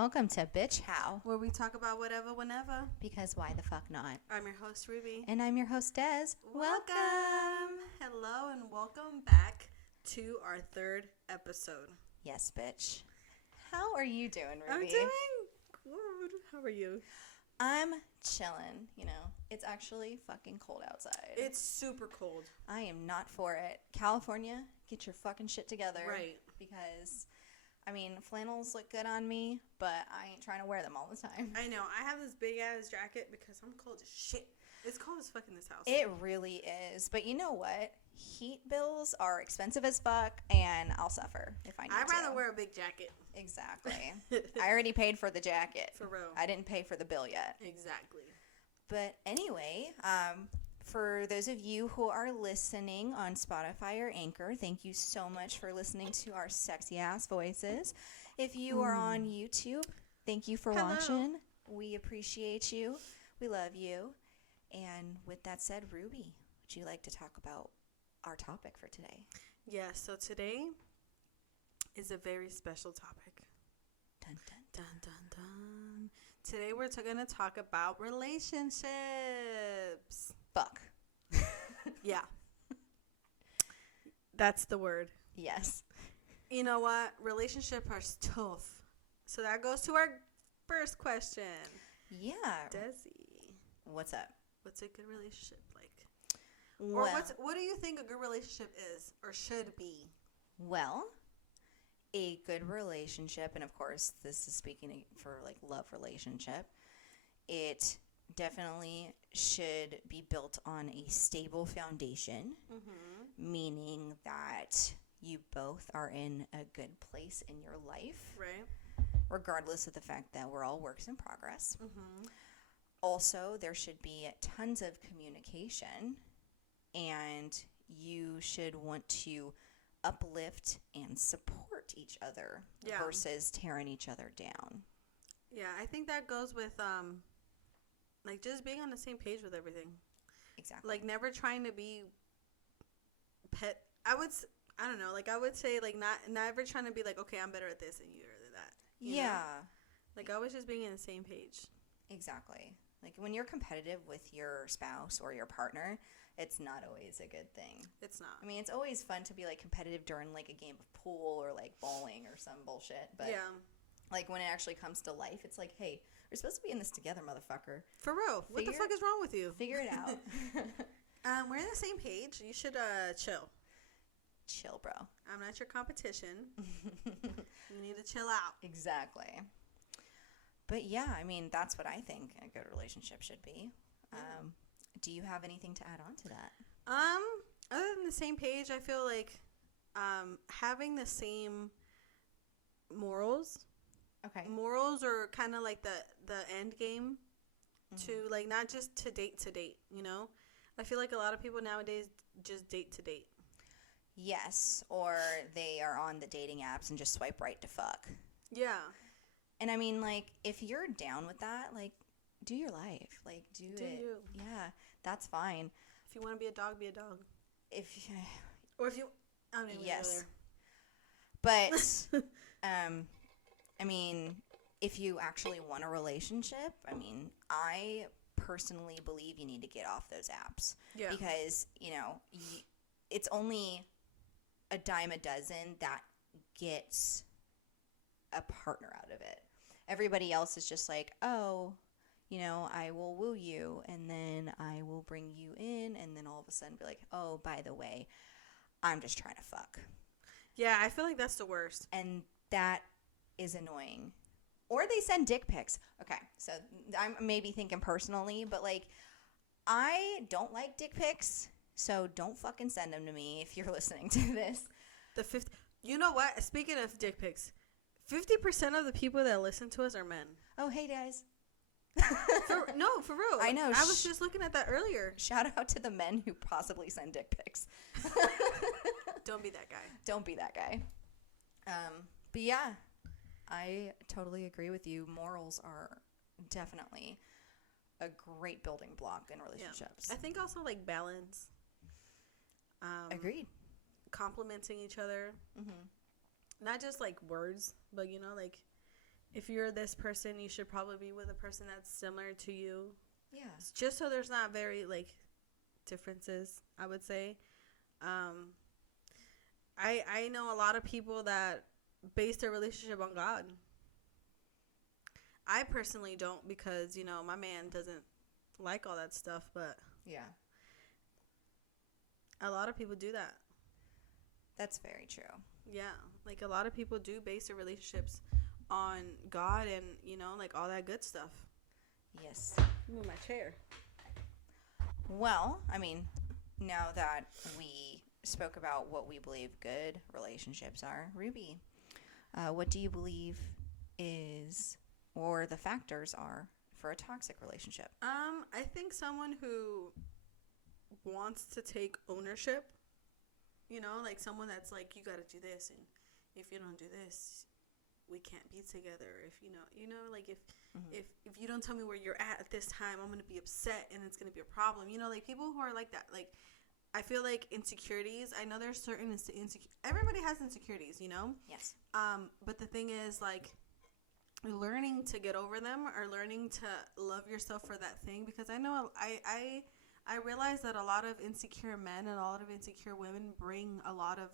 welcome to Bitch How, where we talk about whatever, whenever. because why the fuck not? I'm your host, Ruby. And I'm your host, Des. Welcome. Hello, and welcome back to our third episode. Yes, bitch. How are you doing, Ruby? I'm doing good. How are you? I'm chilling. You know, it's actually fucking cold outside. It's super cold. I am not for it. California, get your fucking shit together. Right. Because, I mean, flannels look good on me, but I ain't trying to wear them all the time. I know. I have this big-ass jacket because I'm cold as shit. It's cold as fuck in this house. It really is. But you know what? Heat bills are expensive as fuck, and I'll suffer if I need to. I'd rather wear a big jacket. Exactly. I already paid for the jacket. For real. I didn't pay for the bill yet. Exactly. But anyway, for those of you who are listening on Spotify or Anchor, thank you so much for listening to our sexy ass voices. If you are on YouTube, thank you for watching. We appreciate you. We love you. And with that said, Ruby, would you like to talk about our topic for today? Yeah, so today is a very special topic. Dun, dun. Dun, dun, dun. Today we're going to talk about relationships. Fuck. Yeah. That's the word. Yes. You know what? Relationships are tough. So that goes to our first question. Yeah. Desi, What's up? what's a good relationship like? Well, Or what do you think a good relationship is or should be? well, a good relationship, and of course, this is speaking for like love relationship, it definitely should be built on a stable foundation, meaning that you both are in a good place in your life, Right? regardless of the fact that we're all works in progress. Also, there should be tons of communication, and you should want to uplift and support each other versus tearing each other down. Yeah, I think that goes with like just being on the same page with everything. Exactly. Like never trying to be I don't know, like I would say like not ever trying to be like, okay, I'm better at this and you're at that. You know? Like always just being on the same page. Exactly. Like when you're competitive with your spouse or your partner, it's not always a good thing. It's not. I mean, it's always fun to be like competitive during like a game of pool or like bowling or some bullshit. But like when it actually comes to life, it's like, hey, we're supposed to be in this together, motherfucker. For real. What the fuck is wrong with you? Figure it out. We're on the same page. You should chill. Chill, bro. I'm not your competition. You need to chill out. Exactly. But yeah, I mean, that's what I think a good relationship should be. Do you have anything to add on to that? Other than the same page, I feel like having the same morals. Okay. Morals are kind of like the end game to like not just to date, you know? I feel like a lot of people nowadays just date to date. Yes, or they are on the dating apps and just swipe right to fuck. Yeah. And I mean, like, if you're down with that, like, do your life. Like, do it. You. Yeah, that's fine. If you want to be a dog, be a dog. Or if you, I don't even know there. But, I mean, if you actually want a relationship, I mean, I personally believe you need to get off those apps. Yeah. Because, you know, it's only a dime a dozen that gets a partner out of it. Everybody else is just like, oh, you know, I will woo you, and then I will bring you in, and then all of a sudden be like, oh, by the way, I'm just trying to fuck. Yeah, I feel like that's the worst. And that is annoying. Or they send dick pics. Okay, so I'm maybe thinking personally, but like, I don't like dick pics, so don't fucking send them to me if you're listening to this. You know what? Speaking of dick pics, 50% of the people that listen to us are men. Oh, hey, guys. For real. I know. I was just looking at that earlier. Shout out to the men who possibly send dick pics. Don't be that guy. Don't be that guy. But yeah, I totally agree with you. Morals are definitely a great building block in relationships. Yeah. I think also like balance. Agreed. Complimenting each other. Not just like words, but you know, like if you're this person, you should probably be with a person that's similar to you. Yeah. Just so there's not very, like, differences, I would say. I know a lot of people that base their relationship on God. I personally don't, because, you know, my man doesn't like all that stuff, but Yeah. a lot of people do that. That's very true. Yeah. Like, a lot of people do base their relationships on God and, you know, like, all that good stuff. Yes. Move my chair. Well, I mean, now that we spoke about what we believe good relationships are, Ruby, what do you believe is, or the factors are, for a toxic relationship? I think someone who wants to take ownership, you know, like someone that's like, you got to do this, and if you don't do this, we can't be together. If like if you don't tell me where you're at this time, I'm gonna be upset, and it's gonna be a problem. You know, like people who are like that. Like, I feel like insecurities. I know there's certain everybody has insecurities, you know. Yes. But the thing is, like, learning to get over them, or learning to love yourself for that thing, because I know I realize that a lot of insecure men and a lot of insecure women bring a lot of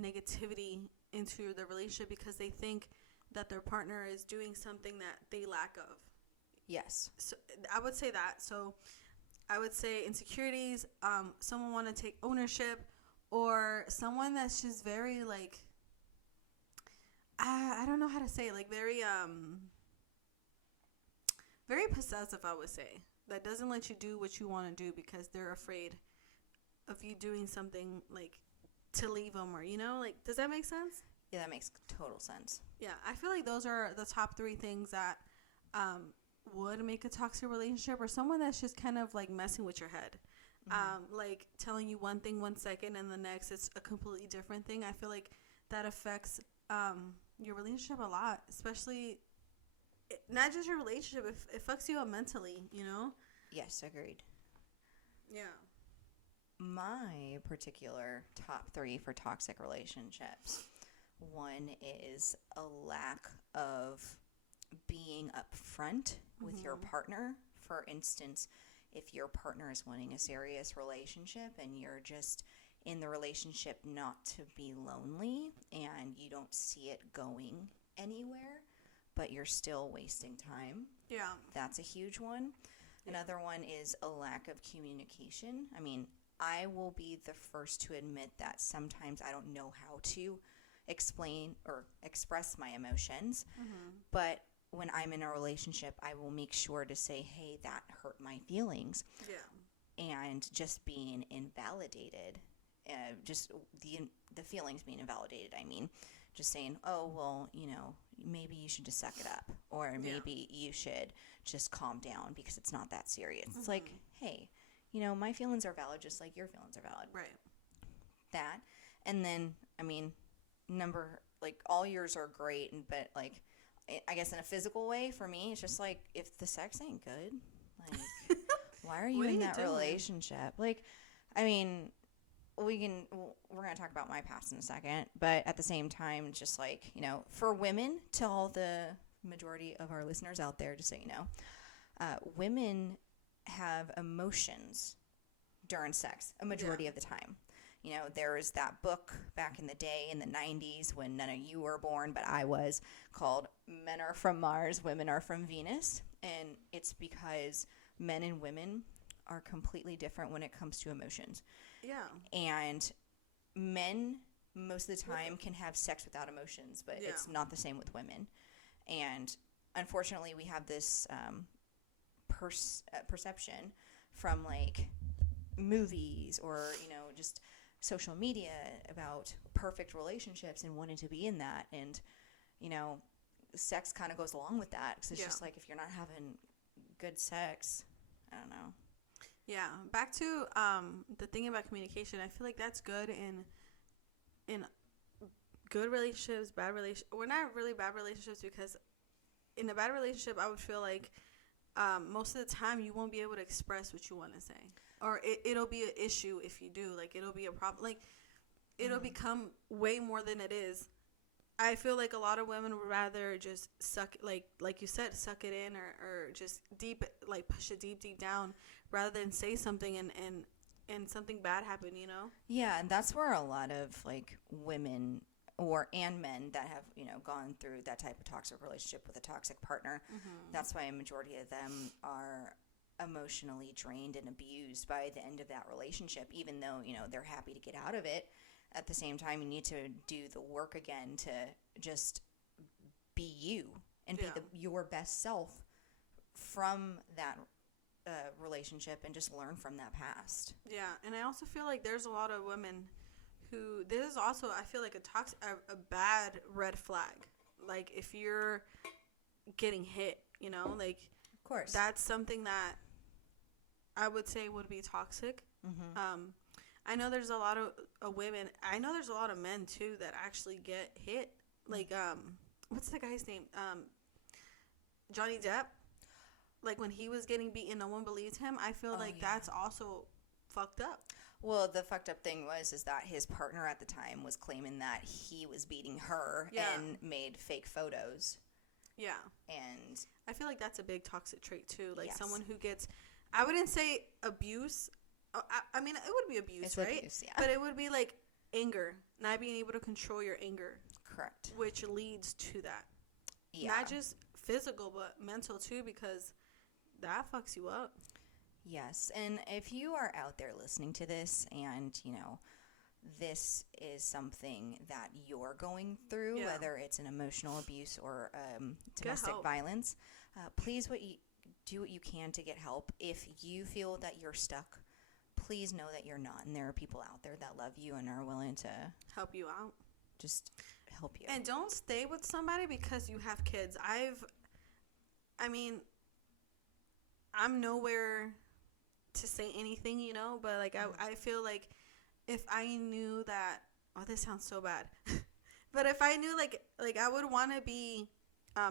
negativity into the relationship because they think that their partner is doing something that they lack of. Yes. So I would say that. So I would say insecurities, someone want to take ownership, or someone that's just very, like, I don't know how to say it, like very possessive, I would say, that doesn't let you do what you want to do because they're afraid of you doing something, like, to leave them, or, you know, like, does that make sense? Yeah, that makes total sense. Yeah, I feel like those are the top 3 things that would make a toxic relationship, or someone that's just kind of like messing with your head. Like telling you one thing 1 second and the next it's a completely different thing. I feel like that affects your relationship a lot, especially not just your relationship, it fucks you up mentally, you know? Yes, agreed. Yeah. My particular top 3 for toxic relationships. One is a lack of being upfront with your partner. For instance, if your partner is wanting a serious relationship and you're just in the relationship not to be lonely and you don't see it going anywhere, but you're still wasting time. Yeah. That's a huge one. Yeah. Another one is a lack of communication. I mean, I will be the first to admit that sometimes I don't know how to explain or express my emotions, but when I'm in a relationship, I will make sure to say, hey, that hurt my feelings. Yeah. And just being invalidated, just the feelings being invalidated, I mean, just saying, oh, well, you know, maybe you should just suck it up, or maybe you should just calm down because it's not that serious. It's like, hey, you know, my feelings are valid just like your feelings are valid. Right. That. And then, I mean, all yours are great, but, like, I guess in a physical way, for me, it's just like, if the sex ain't good, like, why are you in that relationship? Like, I mean, we're going to talk about my past in a second, but at the same time, it's just like, you know, for women, to all the majority of our listeners out there, just so you know, women have emotions during sex a majority of the time. You know, there was that book back in the day in the 90s when none of you were born, but I was, called Men Are From Mars, Women Are From Venus. And it's because men and women are completely different when it comes to emotions. Yeah. And men, most of the time, can have sex without emotions, but it's not the same with women. And unfortunately, we have this perception from, like, movies or, you know, just social media about perfect relationships and wanting to be in that, and, you know, sex kind of goes along with that, because it's just like, if you're not having good sex, I don't know. Yeah, back to the thing about communication. I feel like that's good in good relationships, bad relationships. We're not really bad relationships, because in a bad relationship, I would feel like most of the time you won't be able to express what you want to say. Or it'll be an issue if you do. Like, it'll be a problem. Like, it'll become way more than it is I feel like a lot of women would rather just like you said, suck it in, or just push it deep down, rather than say something and something bad happen, you know? Yeah, and that's where a lot of like women and men that have, gone through that type of toxic relationship with a toxic partner, that's why a majority of them are emotionally drained and abused by the end of that relationship, even though, they're happy to get out of it. At the same time, you need to do the work again to just be you and be your best self from that relationship, and just learn from that past. Yeah, and I also feel like there's a lot of women who, this is also, I feel like a bad red flag. Like if you're getting hit, like, of course, that's something that I would say would be toxic. I know there's a lot of women. I know there's a lot of men too that actually get hit. Like, what's the guy's name? Johnny Depp. Like when he was getting beaten, no one believed him. I feel that's also fucked up. Well, the fucked up thing is that his partner at the time was claiming that he was beating her and made fake photos. Yeah. And I feel like that's a big toxic trait too. Like someone who gets, I wouldn't say abuse. I mean, it would be abuse, it's right? Abuse, yeah. But it would be like anger, not being able to control your anger. Correct. Which leads to that. Yeah. Not just physical, but mental too, because that fucks you up. Yes. And if you are out there listening to this and, this is something that you're going through, whether it's an emotional abuse or domestic violence, please do what you can to get help. If you feel that you're stuck, please know that you're not. And there are people out there that love you and are willing to help you out. Just help you. And don't stay with somebody because you have kids. I'm nowhere to say anything, but like I feel like if I knew that, this sounds so bad, but if I knew like I would want to be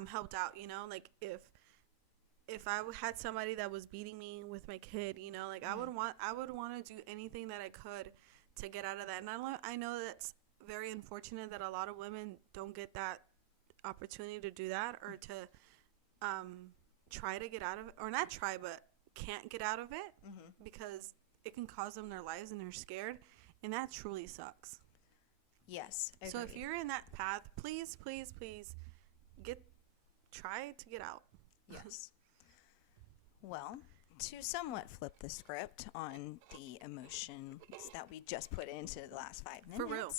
helped out, like if I had somebody that was beating me with my kid, like I would want to do anything that I could to get out of that. And I know that's very unfortunate that a lot of women don't get that opportunity to do that, or to try to get out of it, or not try, but can't get out of it because it can cost them their lives and they're scared, and that truly sucks. Yes. So if you're in that path, please try to get out. Yes. Well, to somewhat flip the script on the emotions that we just put into the last 5 minutes. For real.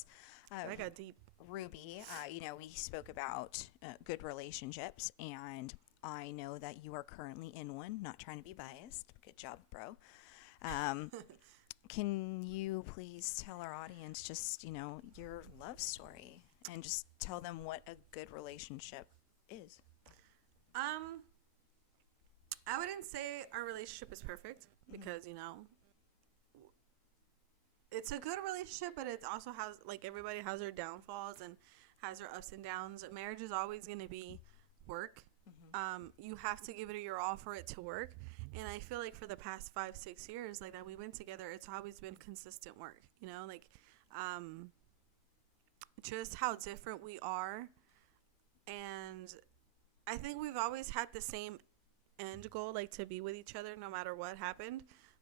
I got deep. Ruby, we spoke about good relationships, and I know that you are currently in one. Not trying to be biased. Good job, bro. Can you please tell our audience just, your love story, and just tell them what a good relationship is? I wouldn't say our relationship is perfect because, it's a good relationship, but it also has, like, everybody has their downfalls and has their ups and downs. Marriage is always going to be work. You have to give it your all for it to work. And I feel like for the past 5-6 years, like, that we went together, it's always been consistent work, just how different we are. And I think we've always had the same end goal, like to be with each other no matter what happened.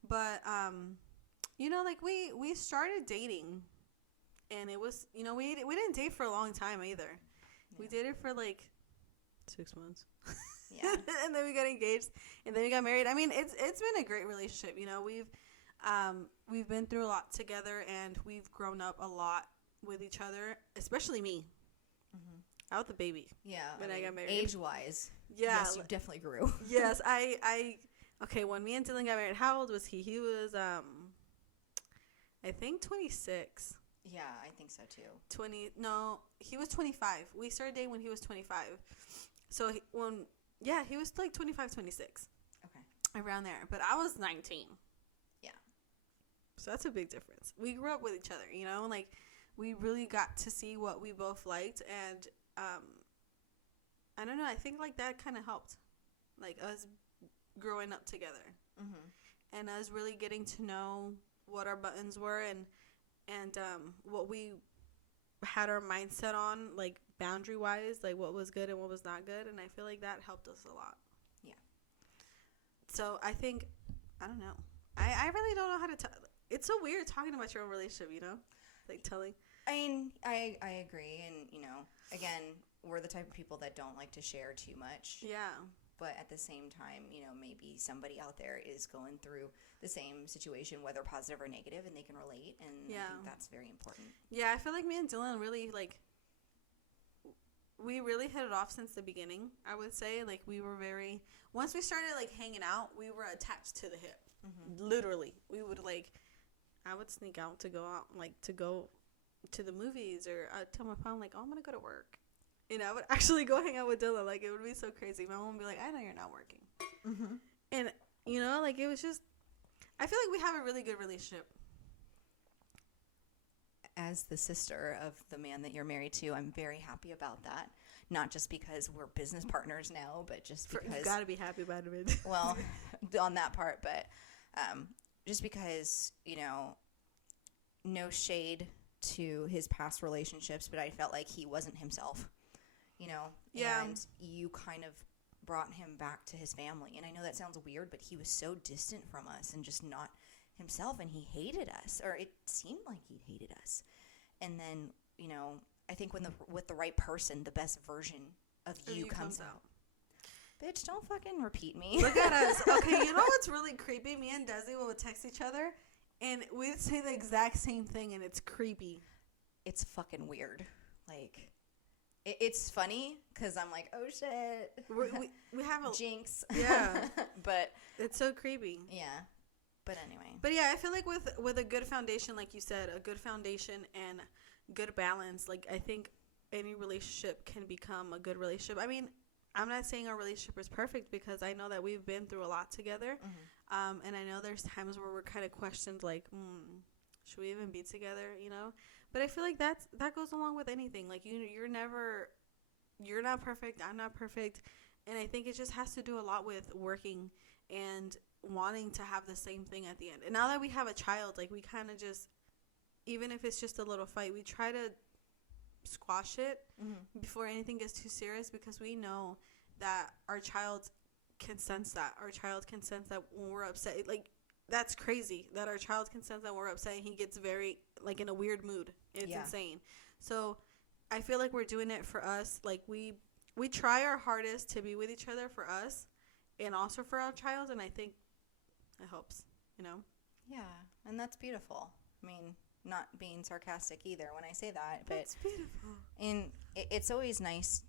But, like we started dating, and it was, we didn't date for a long time either. Yeah. We dated for like 6 months. Yeah. And then we got engaged, and then we got married. I mean, it's been a great relationship. We've been through a lot together, and we've grown up a lot with each other, especially me. I was the baby. Yeah. When I got married. Age-wise. Yeah. Yes, you definitely grew. Yes, okay, when me and Dylan got married, how old was he? He was, I think 26. Yeah, I think so too. He was 25. We started dating when he was 25. So he was like 25, 26. Okay. Around there. But I was 19. Yeah. So that's a big difference. We grew up with each other, like we really got to see what we both liked, and I don't know, I think like that kind of helped, like us growing up together, and us really getting to know what our buttons were, and what we had our mindset on, like, boundary wise, like what was good and what was not good, and I feel like that helped us a lot. Yeah. So I think, I don't know, I really don't know how to tell. It's so weird talking about your own relationship, you know, like telling. I mean, I agree, and you know, again, we're the type of people that don't like to share too much. Yeah. But at the same time, you know, maybe somebody out there is going through the same situation, whether positive or negative, and they can relate, and I think that's very important. Yeah, I feel like me and Dylan really, like, we really hit it off since the beginning, I would say. Like, we were very, once we started, like, hanging out, we were attached to the hip. Mm-hmm. Literally. We would, like, I would sneak out to go out, like, to go to the movies, or I'd tell my mom, like, oh, I'm going to go to work. You know, I would actually go hang out with Dylan. Like, it would be so crazy. My mom would be like, I know you're not working. Mm-hmm. And, you know, like, it was just, I feel like we have a really good relationship. As the sister of the man that you're married to, I'm very happy about that. Not just because we're business partners now, but just because... You've got to be happy about it. Well, on that part, but just because, you know, no shade to his past relationships, but I felt like he wasn't himself. You know, and you kind of brought him back to his family. And I know that sounds weird, but he was so distant from us and just not himself, and he hated us, or it seemed like he hated us. And then, you know, I think with the right person, the best version of you comes out. Bitch, don't fucking repeat me. Look at us. Okay, you know what's really creepy? Me and Desi would text each other, and we'd say the exact same thing, and it's creepy. It's fucking weird. Like... It's funny because I'm like, oh shit, we have a jinx. Yeah, but it's so creepy. Yeah, but anyway. But yeah, I feel like with a good foundation, like you said, a good foundation and good balance. Like, I think any relationship can become a good relationship. I mean, I'm not saying our relationship is perfect, because I know that we've been through a lot together, and I know there's times where we're kind of questioned, like, should we even be together? You know. But I feel like that goes along with anything. Like, you're not perfect. I'm not perfect. And I think it just has to do a lot with working and wanting to have the same thing at the end. And now that we have a child, like, we kind of just, even if it's just a little fight, we try to squash it before anything gets too serious, because we know that our child can sense that. Our child can sense that when we're upset. Like, that's crazy that our child can sense that we're upset, and he gets very, like, in a weird mood. It's insane. So I feel like we're doing it for us. Like, we try our hardest to be with each other for us and also for our child, and I think it helps, you know? Yeah, and that's beautiful. I mean, not being sarcastic either when I say that, but it's beautiful. And it's always nice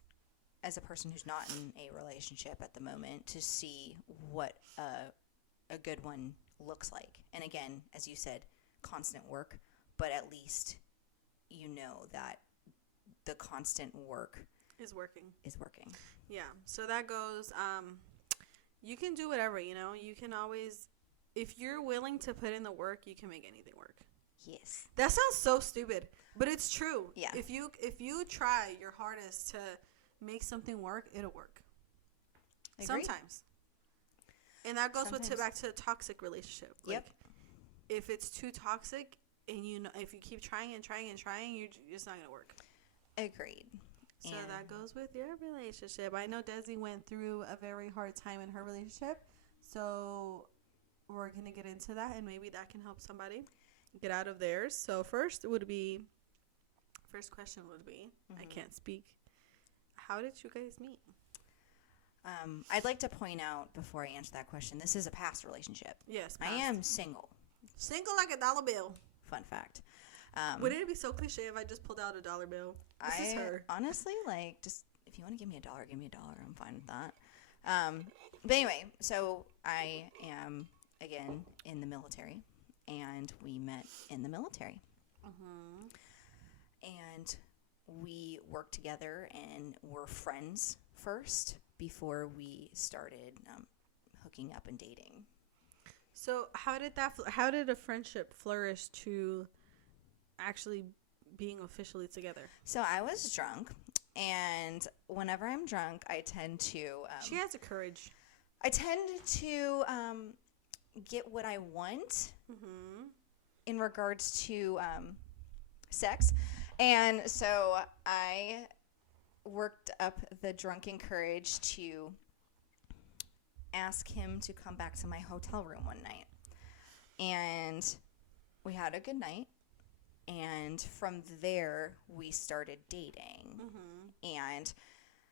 as a person who's not in a relationship at the moment to see what a good one looks like. And again, as you said, constant work, but at least you know that the constant work is working. Yeah. So that goes, you can do whatever, you know. You can always, if you're willing to put in the work, you can make anything work. Yes. That sounds so stupid, but it's true. Yeah. If you try your hardest to make something work, it'll work. Agreed. Sometimes. And that goes back to a toxic relationship. Like, yep. If it's too toxic, and you know, if you keep trying and trying and trying, it's not gonna work. Agreed. So that goes with your relationship. I know Desi went through a very hard time in her relationship, so we're gonna get into that, and maybe that can help somebody get out of theirs. So first question would be, I can't speak. How did you guys meet? I'd like to point out before I answer that question, this is a past relationship. Yes, past. I am single. Single like a dollar bill. Fun fact. Wouldn't it be so cliche if I just pulled out a dollar bill? This is her. Honestly, like, just if you want to give me $1, give me $1. I'm fine with that. But anyway, so I am, again, in the military, and we met in the military. And we worked together and were friends first before we started hooking up and dating. So how did a friendship flourish to actually being officially together? So I was drunk, and whenever I'm drunk, I tend to... she has a courage. I tend to get what I want in regards to sex. And so I worked up the drunken courage to ask him to come back to my hotel room one night. And we had a good night. And from there, we started dating. Mm-hmm. And,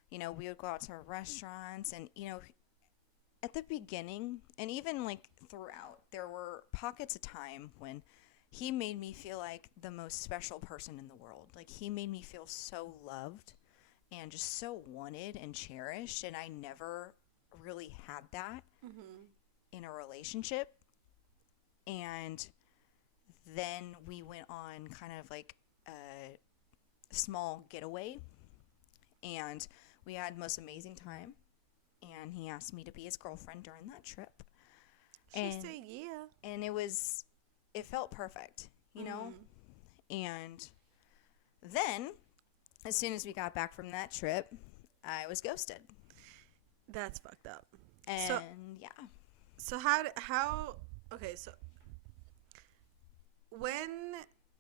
you know, we would go out to restaurants. And, you know, at the beginning, and even like throughout, there were pockets of time when he made me feel like the most special person in the world. Like, he made me feel so loved and just so wanted and cherished. And I never really had that in a relationship. And then we went on kind of like a small getaway. And we had the most amazing time. And he asked me to be his girlfriend during that trip. She said yeah. And it felt perfect, you know? And then, as soon as we got back from that trip, I was ghosted. That's fucked up. And, so, yeah. So okay, so when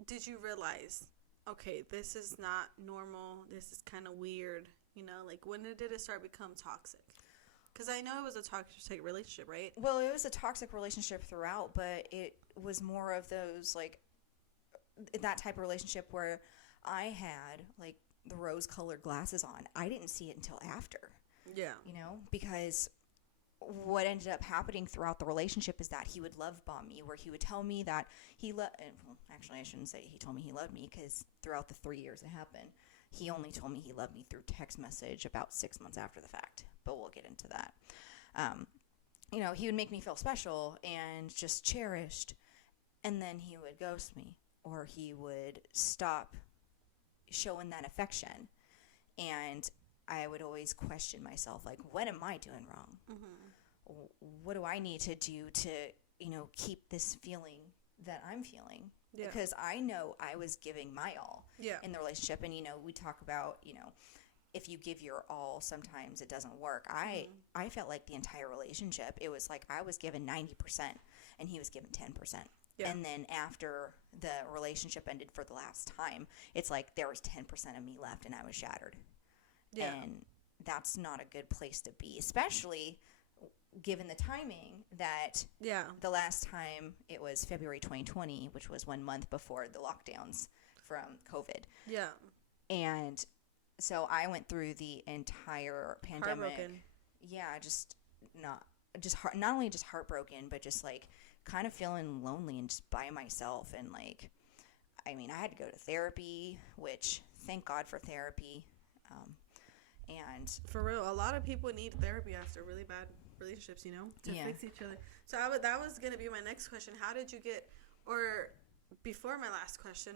did you realize, okay, this is not normal, this is kind of weird, you know? Like, when did it start to become toxic? Because I know it was a toxic relationship, right? Well, it was a toxic relationship throughout, but it was more of those, like, that type of relationship where I had, like, the rose-colored glasses on. I didn't see it until after. Yeah. You know? Because what ended up happening throughout the relationship is that he would love bomb me, where he would tell me that actually, I shouldn't say he told me he loved me, because throughout the 3 years it happened, he only told me he loved me through text message about 6 months after the fact. But we'll get into that. You know, he would make me feel special and just cherished. And then he would ghost me, or he would stop showing that affection. And I would always question myself, like, what am I doing wrong? Mm-hmm. What do I need to do to, you know, keep this feeling that I'm feeling? Yeah. Because I know I was giving my all in the relationship. And, you know, we talk about, you know, if you give your all, sometimes it doesn't work. I felt like the entire relationship, it was like I was given 90% and he was given 10%. Yeah. And then after the relationship ended for the last time, it's like there was 10% of me left and I was shattered. Yeah. And that's not a good place to be, especially given the timing that the last time it was February 2020, which was 1 month before the lockdowns from COVID. Yeah. And so I went through the entire pandemic. Heartbroken. Yeah, not only just heartbroken, but just like kind of feeling lonely and just by myself. And like, I mean, I had to go to therapy, which thank God for therapy. And for real, a lot of people need therapy after really bad relationships, you know, to fix each other. So that was going to be my next question. How did you get, or before my last question,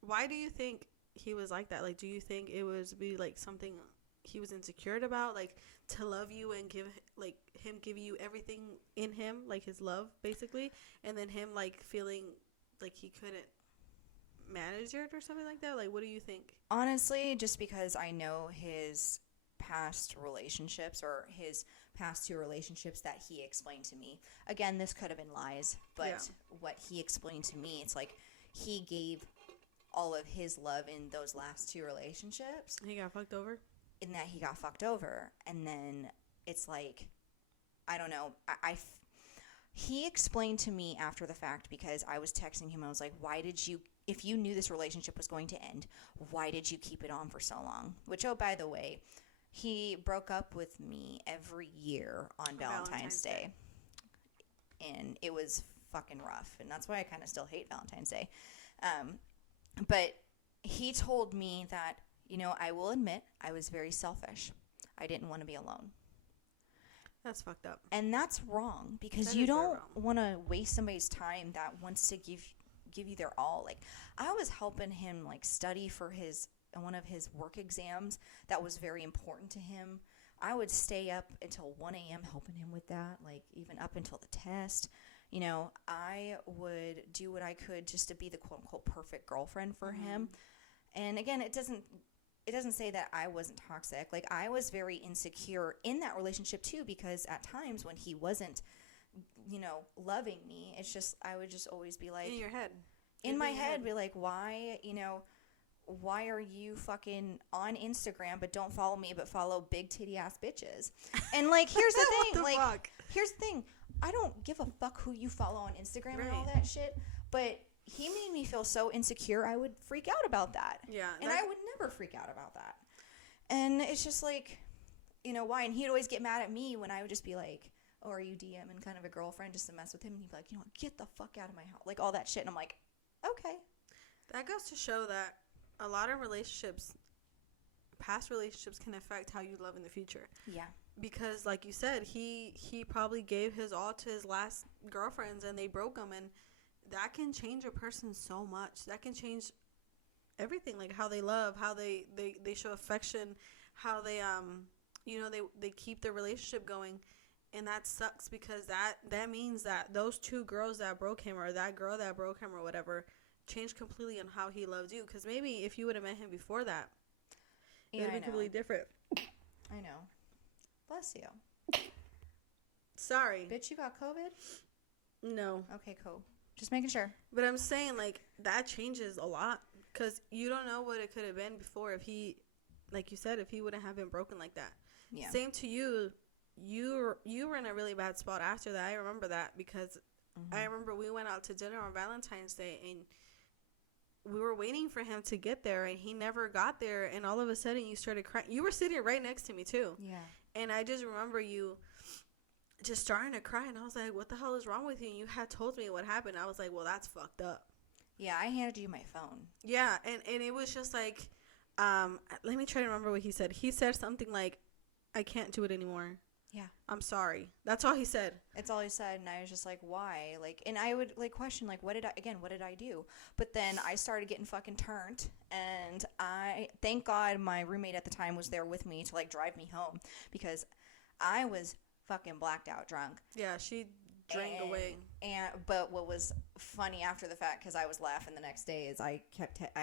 why do you think he was like that? Like, do you think it was like something he was insecure about, like to love you and give you everything in him, like his love basically, and then him like feeling like he couldn't manage it or something like that? Like, what do you think? Honestly, just because I know his past relationships, or his past 2 relationships that he explained to me. Again, this could have been lies, but what he explained to me, it's like he gave all of his love in those last 2 relationships. He got fucked over? In that he got fucked over. And then it's like, I don't know. He explained to me after the fact, because I was texting him. I was like, why did you, if you knew this relationship was going to end, why did you keep it on for so long? Which, oh, by the way, he broke up with me every year on Valentine's Day. And it was fucking rough. And that's why I kind of still hate Valentine's Day. But he told me that, you know, I will admit I was very selfish. I didn't want to be alone. That's fucked up. And that's wrong, because you don't want to waste somebody's time that wants to give you their all. Like, I was helping him like study for one of his work exams that was very important to him. I would stay up until 1 a.m. helping him with that, like even up until the test. You know, I would do what I could just to be the quote unquote perfect girlfriend for him. And again, it doesn't say that I wasn't toxic. Like, I was very insecure in that relationship too, because at times when he wasn't, you know, loving me, it's just, I would just always be like, in your head, in my head, be like, why, you know, why are you fucking on Instagram but don't follow me but follow big titty ass bitches? And like, here's the thing. Here's the thing. I don't give a fuck who you follow on Instagram and all that shit. But he made me feel so insecure. I would freak out about that. Yeah. And I would never freak out about that. And it's just like, you know, why? And he'd always get mad at me when I would just be like, oh, are you DMing kind of a girlfriend just to mess with him? And he'd be like, you know what, get the fuck out of my house. Like all that shit. And I'm like, okay. That goes to show that a lot of relationships, past relationships, can affect how you love in the future. Yeah. Because like you said, he probably gave his all to his last girlfriends and they broke him, and that can change a person so much. That can change everything, like how they love, how they show affection, how they you know, they keep their relationship going. And that sucks because that means that those two girls that broke him, or that girl that broke him or whatever, changed completely on how he loved you. Because maybe if you would have met him before that, it would have been completely different. I know. Bless you. Sorry. Bitch, you got COVID? No. Okay, cool. Just making sure. But I'm saying, like, that changes a lot. Because you don't know what it could have been before if he, like you said, if he wouldn't have been broken like that. Yeah. Same to you. You were in a really bad spot after that. I remember that because I remember we went out to dinner on Valentine's Day and we were waiting for him to get there and he never got there, and all of a sudden you started crying. You were sitting right next to me too. Yeah. And I just remember you just starting to cry, and I was like, what the hell is wrong with you? And you had told me what happened. I was like, well, that's fucked up. Yeah, I handed you my phone. Yeah, and it was just like, let me try to remember what he said. He said something like, I can't do it anymore. Yeah. I'm sorry. That's all he said. It's all he said, and I was just like, why? Like, and I would, like, question, like, what did I do? But then I started getting fucking turned, and thank God my roommate at the time was there with me to, like, drive me home, because I was fucking blacked out drunk. Yeah, she drank away. But what was funny after the fact, because I was laughing the next day, is I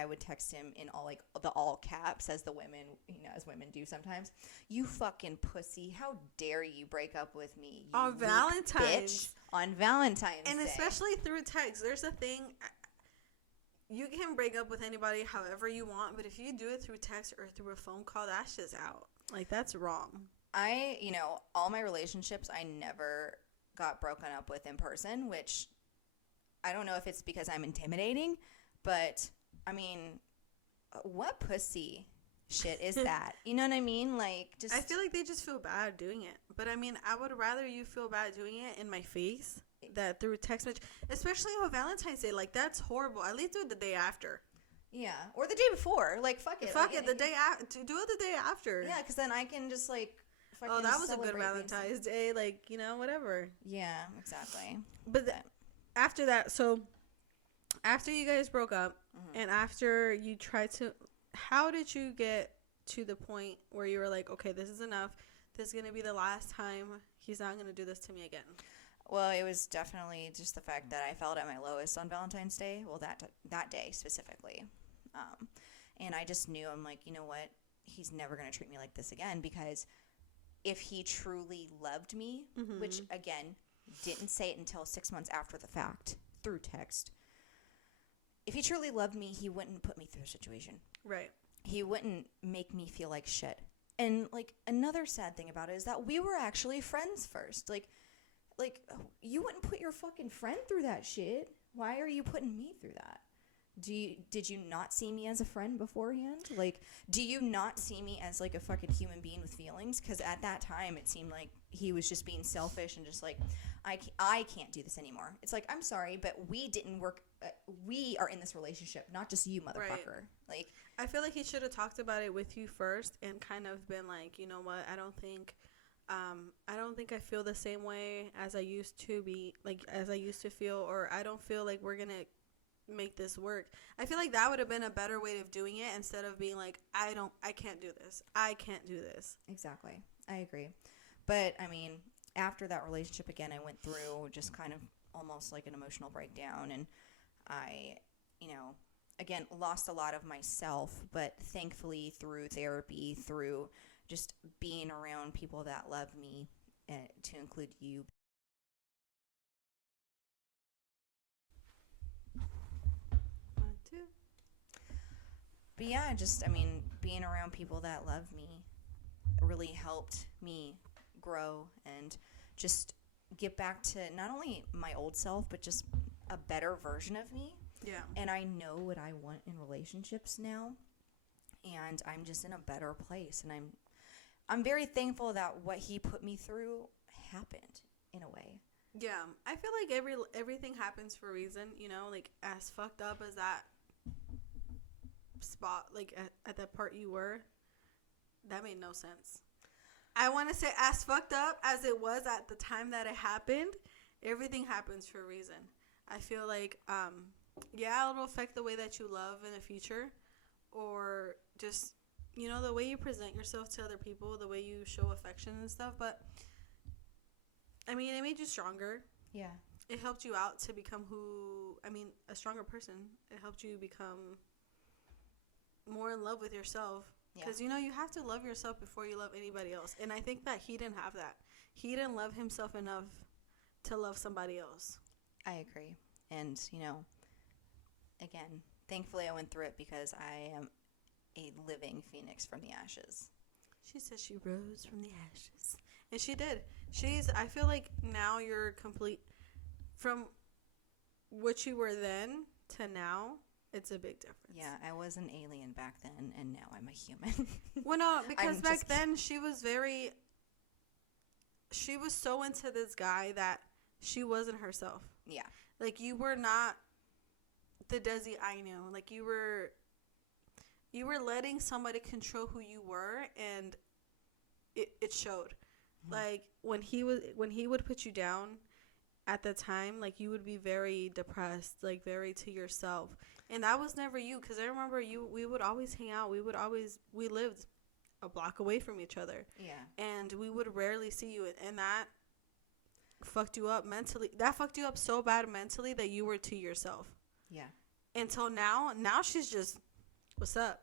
would text him in all caps, as the women, you know, as women do sometimes. You fucking pussy! How dare you break up with me on Valentine's? Bitch, on Valentine's and Day. Especially through text. There's a thing. You can break up with anybody however you want, but if you do it through text or through a phone call, that's just out. Like, that's wrong. You know, all my relationships, I never got broken up with in person, which I don't know if it's because I'm intimidating, but I mean, what pussy shit is that? You know what I mean? Like, just I feel like they just feel bad doing it. But I mean, I would rather you feel bad doing it in my face that through text message, especially on Valentine's Day. Like, that's horrible. At least do it the day after. Yeah, or the day before. Like, fuck it. Fuck it. The day after. Do it the day after. Yeah, because then I can just like. Oh, that was a good Valentine's Day. Like, you know, whatever. Yeah, exactly. But after that, so after you guys broke up, and after you tried to, how did you get to the point where you were like, okay, this is enough. This is going to be the last time. He's not going to do this to me again. Well, it was definitely just the fact that I felt at my lowest on Valentine's Day. Well, that day specifically. And I just knew, I'm like, you know what? He's never going to treat me like this again, because if he truly loved me, which, again, didn't say it until 6 months after the fact, through text. If he truly loved me, he wouldn't put me through a situation. Right. He wouldn't make me feel like shit. And, like, another sad thing about it is that we were actually friends first. Like, you wouldn't put your fucking friend through that shit. Why are you putting me through that? Did you not see me as a friend beforehand? Like, do you not see me as, like, a fucking human being with feelings? Because at that time, it seemed like he was just being selfish and just like, I can't do this anymore. It's like, I'm sorry, but we didn't work. We are in this relationship, not just you, motherfucker. Right. Like, I feel like he should have talked about it with you first and kind of been like, you know what? I don't think I feel the same way as I used to be, like, as I used to feel, or I don't feel like we're gonna make this work. I feel like that would have been a better way of doing it, instead of being like, I can't do this. I can't do this. Exactly. I agree. But I mean, after that relationship, again, I went through just kind of almost like an emotional breakdown, and I, you know, again, lost a lot of myself, but thankfully through therapy, through just being around people that love me, to include you. But yeah, just, I mean, being around people that love me really helped me grow and just get back to not only my old self, but just a better version of me. Yeah. And I know what I want in relationships now. And I'm just in a better place. And I'm very thankful that what he put me through happened in a way. Yeah. I feel like everything happens for a reason, you know, like as fucked up as that spot, like at that part you were, that made no sense. I want to say as fucked up as it was at the time that it happened, everything happens for a reason. I feel like, yeah, it'll affect the way that you love in the future, or just, you know, the way you present yourself to other people, the way you show affection and stuff. But, I mean, it made you stronger. Yeah. It helped you out to become a stronger person. It helped you become more in love with yourself. Because, you know, you have to love yourself before you love anybody else. And I think that he didn't have that. He didn't love himself enough to love somebody else. I agree. And, you know, again, thankfully I went through it because I am a living phoenix from the ashes. She said she rose from the ashes. And she did. I feel like now you're complete. From what you were then to now, it's a big difference. Yeah, I was an alien back then, and now I'm a human. Well, no, because back then she was so into this guy that she wasn't herself. Yeah. Like, you were not the Desi I knew. Like, you were letting somebody control who you were, and it showed. Mm-hmm. Like, when he would put you down at the time, like, you would be very depressed, like, very to yourself. And that was never you, because I remember we would always hang out. We lived a block away from each other. Yeah. And we would rarely see you, and that fucked you up mentally. That fucked you up so bad mentally that you were to yourself. Yeah. Until now she's just, what's up?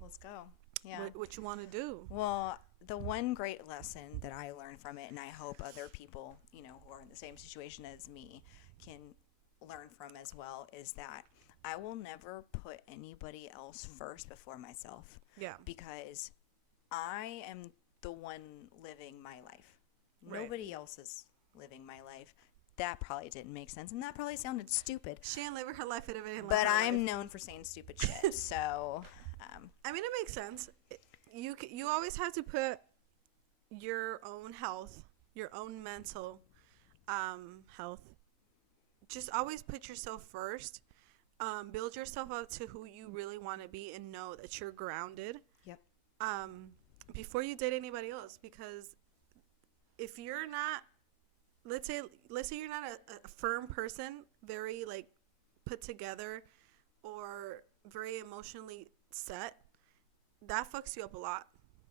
Let's go. Yeah. What you want to do? Well, the one great lesson that I learned from it, and I hope other people, you know, who are in the same situation as me can learn from as well, is that I will never put anybody else first before myself. Yeah. Because I am the one living my life. Right. Nobody else is living my life. That probably didn't make sense, and that probably sounded stupid. She ain't living her life at a very But I'm known for saying stupid shit, so... I mean, it makes sense. You always have to put your own health, your own mental health. Just always put yourself first. Build yourself up to who you really want to be, and know that you're grounded. Yep. Before you date anybody else, because if you're not, let's say you're not a firm person, very like put together, or very emotionally set, that fucks you up a lot.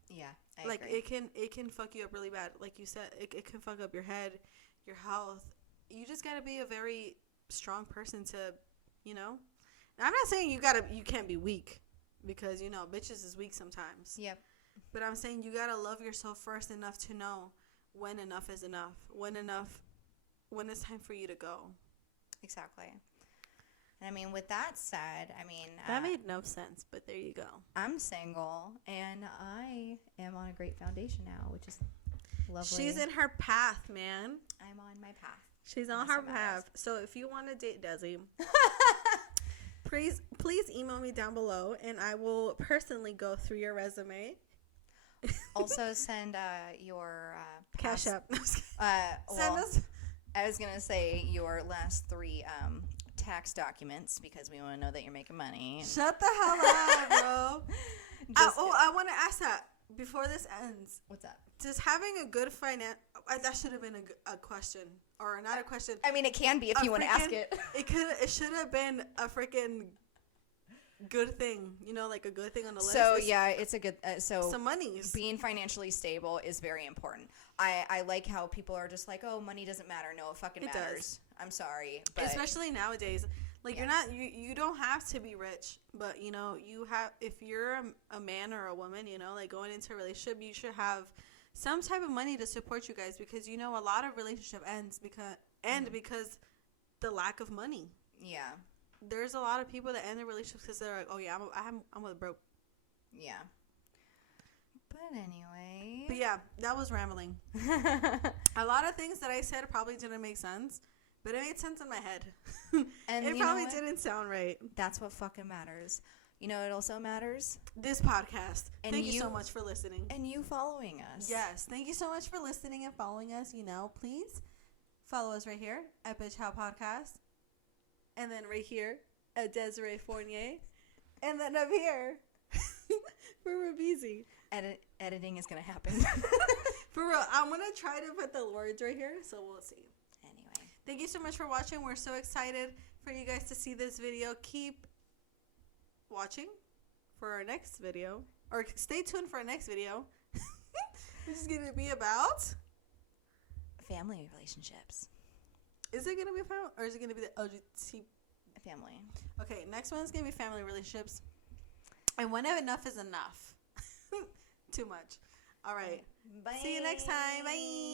Yeah, I agree. It can fuck you up really bad. Like you said, it can fuck up your head, your health. You just gotta be a very strong person to, you know. And I'm not saying you can't be weak, because, you know, bitches is weak sometimes. Yep. But I'm saying you gotta love yourself first enough to know when enough is enough. When it's time for you to go. Exactly. And I mean, with that said, I mean... that made no sense, but there you go. I'm single, and I am on a great foundation now, which is lovely. She's in her path, man. I'm on my path. She's on her path. So if you want to date Desi, please email me down below, and I will personally go through your resume. Also send your... Cash App. Send us... I was going to say your last 3... tax documents, because we want to know that you're making money. Shut the hell up, bro. I want to ask that before this ends. What's up? Does having a good that should have been a question, or not a question. I mean, it can be if you want to ask it. It should have been a freaking good thing, you know, like a good thing on the list. So yeah, it's a good. Some monies. Being financially stable is very important. I like how people are just like, oh, money doesn't matter. No, it fucking matters. Does. I'm sorry, but especially nowadays, like you don't have to be rich, but you know, you have, if you're a man or a woman, you know, like going into a relationship, you should have some type of money to support you guys, because you know a lot of relationship ends because the lack of money. Yeah. there's a lot of people that end their relationships because they're like, oh yeah, I'm with broke. Yeah. But anyway. But yeah, that was rambling. A lot of things that I said probably didn't make sense, but it made sense in my head. And it probably didn't sound right. That's what fucking matters. You know, it also matters. This podcast. And thank you so much for listening. And you following us. Yes. Thank you so much for listening and following us. You know, please follow us right here at Bitch How Podcast. And then right here at Desiree Fournier. And then up here for Rubizi. Editing is going to happen. For real. I'm going to try to put the words right here, so we'll see. Anyway. Thank you so much for watching. We're so excited for you guys to see this video. Keep watching for our next video, or stay tuned for our next video. This is going to be about family relationships. Is it going to be about, or is it going to be the LGBT family? Okay, next one's going to be family relationships. And when enough is enough. Too much. All right. Bye. See you next time. Bye.